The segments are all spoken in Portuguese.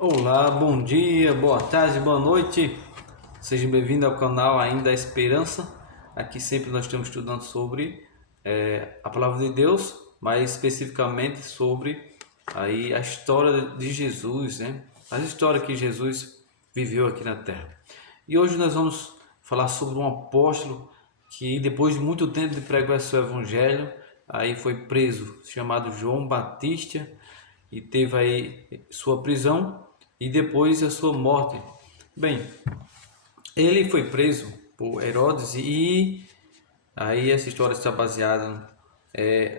Olá, bom dia, boa tarde, boa noite. Seja bem-vindo ao canal Ainda da Esperança. Aqui sempre nós estamos estudando sobre a palavra de Deus, mais especificamente sobre aí a história de Jesus, né? A história que Jesus viveu aqui na Terra. E hoje nós vamos falar sobre um apóstolo que depois de muito tempo de pregar seu evangelho, aí foi preso, chamado João Batista, e teve aí sua prisão e depois a sua morte. Bem, ele foi preso por Herodes e aí essa história está baseada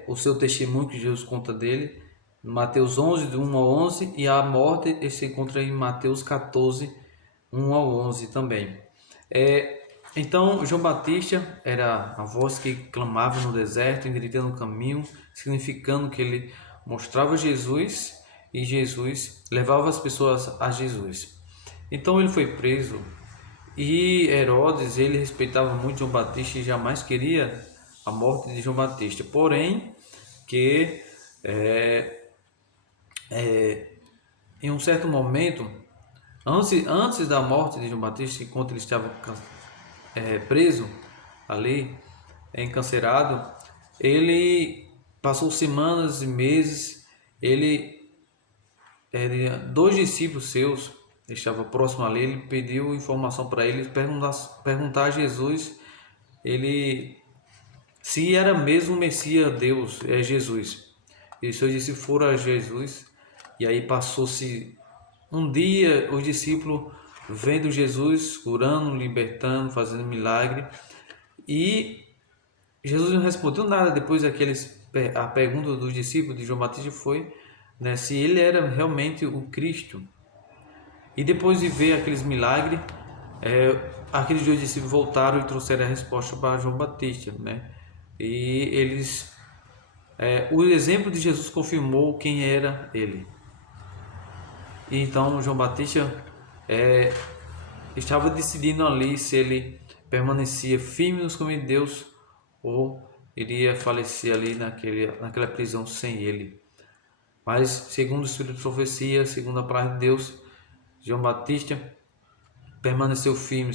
o seu testemunho que Jesus conta dele, Mateus 11, de 1 a 11, e a morte se encontra em Mateus 14, 1 a 11 também. Então, João Batista era a voz que clamava no deserto, endireitando o caminho, significando que ele mostrava Jesus e Jesus levava as pessoas a Jesus. Então ele foi preso e Herodes, ele respeitava muito João Batista e jamais queria a morte de João Batista. Porém, que em um certo momento, antes da morte de João Batista, enquanto ele estava preso ali, encarcerado, ele passou semanas e meses, dois discípulos seus estavam próximo ali, ele pediu informação para eles, perguntar a Jesus, ele se era mesmo o Messias, Deus, é Jesus. E seus discípulos foram a Jesus, e aí passou-se um dia, os discípulos vendo Jesus curando, libertando, fazendo milagre, e Jesus não respondeu nada depois a pergunta dos discípulos de João Batista foi, né, se ele era realmente o Cristo. E depois de ver aqueles milagres, aqueles dois discípulos voltaram e trouxeram a resposta para João Batista, né? E o exemplo de Jesus confirmou quem era ele. E então João Batista estava decidindo ali se ele permanecia firme nos caminhos de Deus ou iria falecer ali naquela prisão sem ele. Mas segundo o Espírito de profecia, segundo a palavra de Deus, João Batista permaneceu firme.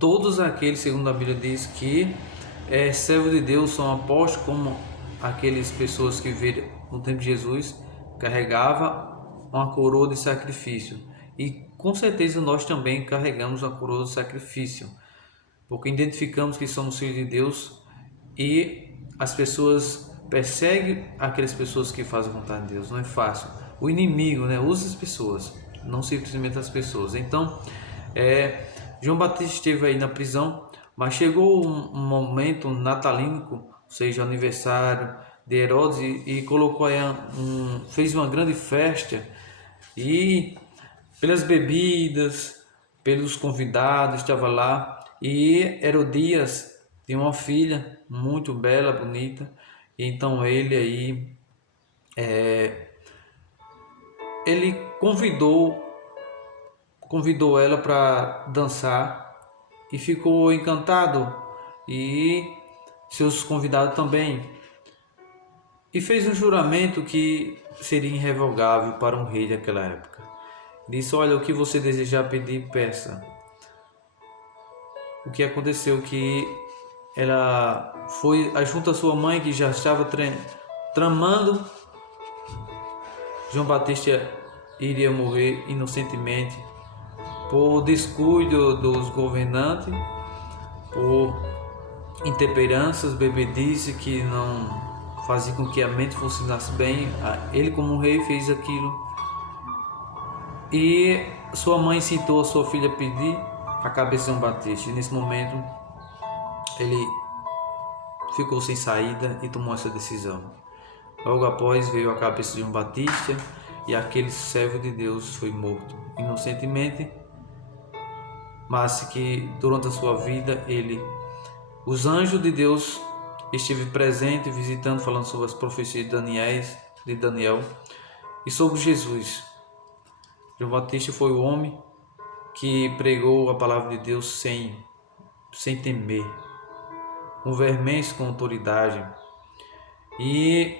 Todos aqueles, segundo a Bíblia diz, que servos de Deus são apóstolos, como aquelas pessoas que viram no tempo de Jesus, carregava uma coroa de sacrifício. E com certeza nós também carregamos a coroa de sacrifício, porque identificamos que somos filhos de Deus e as pessoas perseguem aquelas pessoas que fazem a vontade de Deus. Não é fácil. O inimigo, né, usa as pessoas, não simplesmente as pessoas. Então, João Batista esteve aí na prisão, mas chegou um momento natalínico, ou seja, aniversário de Herodes, e colocou aí fez uma grande festa, e pelas bebidas, pelos convidados, estava lá, e Herodias tinha uma filha muito bela, bonita, e então ele convidou ela para dançar e ficou encantado, e seus convidados também, e fez um juramento que seria irrevogável para um rei daquela época. Disse: olha, o que você desejar pedir, peça. O que aconteceu que ela foi junto à sua mãe, que já estava tramando João Batista iria morrer inocentemente por descuido dos governantes, por intemperanças, bebedice que não fazia com que a mente funcionasse bem. Ele, como rei, fez aquilo, e sua mãe incitou a sua filha a pedir a cabeça de João Batista. E nesse momento ele ficou sem saída e tomou essa decisão. Logo após veio a cabeça de João Batista, e aquele servo de Deus foi morto inocentemente, mas que durante a sua vida os anjos de Deus esteve presente, visitando, falando sobre as profecias de Daniel e sobre Jesus. João Batista foi o homem que pregou a palavra de Deus sem temer, com veemência, com autoridade. E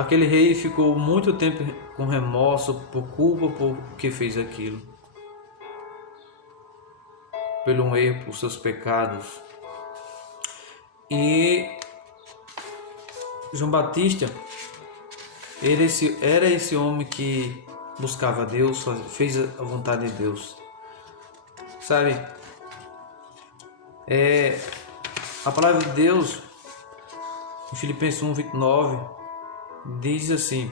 aquele rei ficou muito tempo com remorso, por culpa, por que fez aquilo, pelo um erro, por seus pecados. E João Batista era esse homem que buscava Deus, fez a vontade de Deus. Sabe? A palavra de Deus, em Filipenses 1:29, diz assim: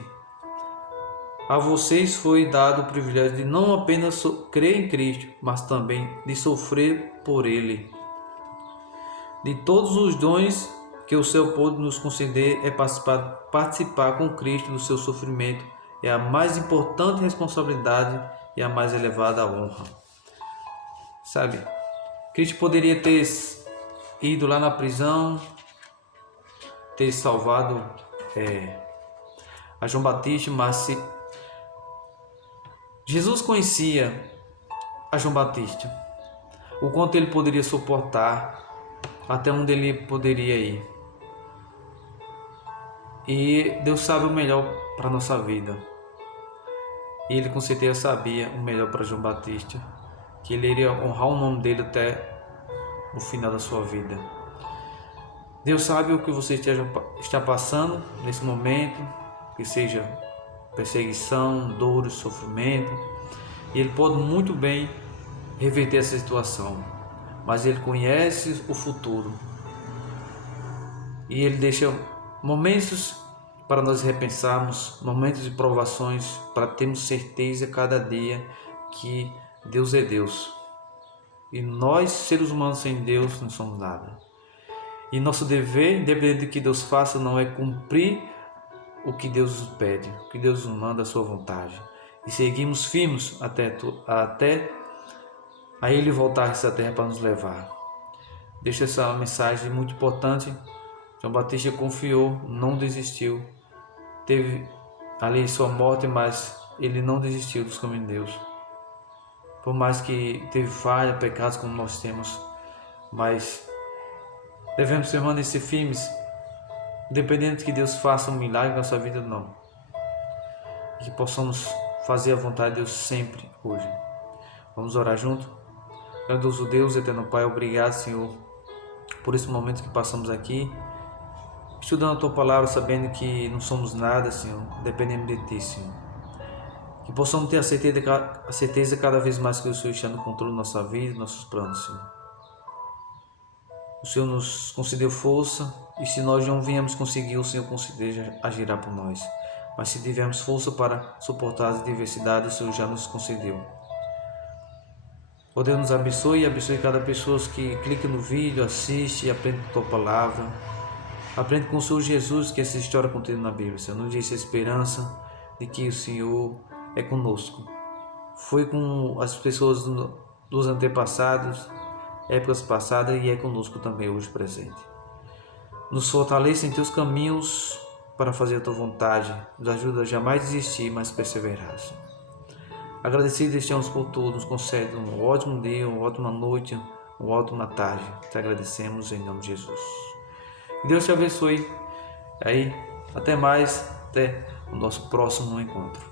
a vocês foi dado o privilégio de não apenas crer em Cristo, mas também de sofrer por Ele. De todos os dons que o céu pôde nos conceder, é participar com Cristo do seu sofrimento. É a mais importante responsabilidade e a mais elevada honra. Sabe? Cristo poderia ter ido lá na prisão, ter salvado a João Batista, mas Jesus conhecia a João Batista, o quanto ele poderia suportar, até onde ele poderia ir. E Deus sabe o melhor para a nossa vida. E Ele com certeza sabia o melhor para João Batista, que ele iria honrar o nome dele até o final da sua vida. Deus sabe o que você está passando nesse momento, que seja perseguição, dores, sofrimento. E Ele pode muito bem reverter essa situação, mas Ele conhece o futuro. E Ele deixa momentos para nós repensarmos, momentos de provações, para termos certeza cada dia que Deus é Deus. E nós, seres humanos sem Deus, não somos nada. E nosso dever, independente do que Deus faça, não é cumprir o que Deus nos pede, o que Deus nos manda, a sua vontade. E seguimos firmes até a Ele voltar a essa terra para nos levar. Deixo essa mensagem muito importante. João Batista confiou, não desistiu. Teve ali sua morte, mas ele não desistiu dos caminhos de Deus. Por mais que teve falha, pecados como nós temos, mas devemos permanecer firmes, independente que Deus faça um milagre na nossa vida, não. E que possamos fazer a vontade de Deus sempre, hoje. Vamos orar junto? Grandioso Deus, eterno Pai, obrigado, Senhor, por esse momento que passamos aqui, estudando a Tua Palavra, sabendo que não somos nada, Senhor, dependendo de Ti, Senhor. Que possamos ter a certeza cada vez mais que o Senhor está no controle da nossa vida, dos nossos planos, Senhor. O Senhor nos concedeu força, e se nós não viemos conseguir, o Senhor conceder agirá por nós. Mas se tivermos força para suportar as adversidades, o Senhor já nos concedeu. O Deus nos abençoe e abençoe cada pessoa que clica no vídeo, assiste e aprende a Tua Palavra. Aprende com o Senhor Jesus, que essa história contida na Bíblia, Senhor, nos diz a esperança de que o Senhor é conosco. Foi com as pessoas dos antepassados, épocas passadas, e é conosco também hoje presente. Nos fortaleça em Teus caminhos para fazer a Tua vontade. Nos ajuda a jamais desistir, mas perseverar, Senhor. Agradecidos estamos por tudo. Nos concede um ótimo dia, uma ótima noite, uma ótima tarde. Te agradecemos em nome de Jesus. Que Deus te abençoe. Até mais. Até o nosso próximo encontro.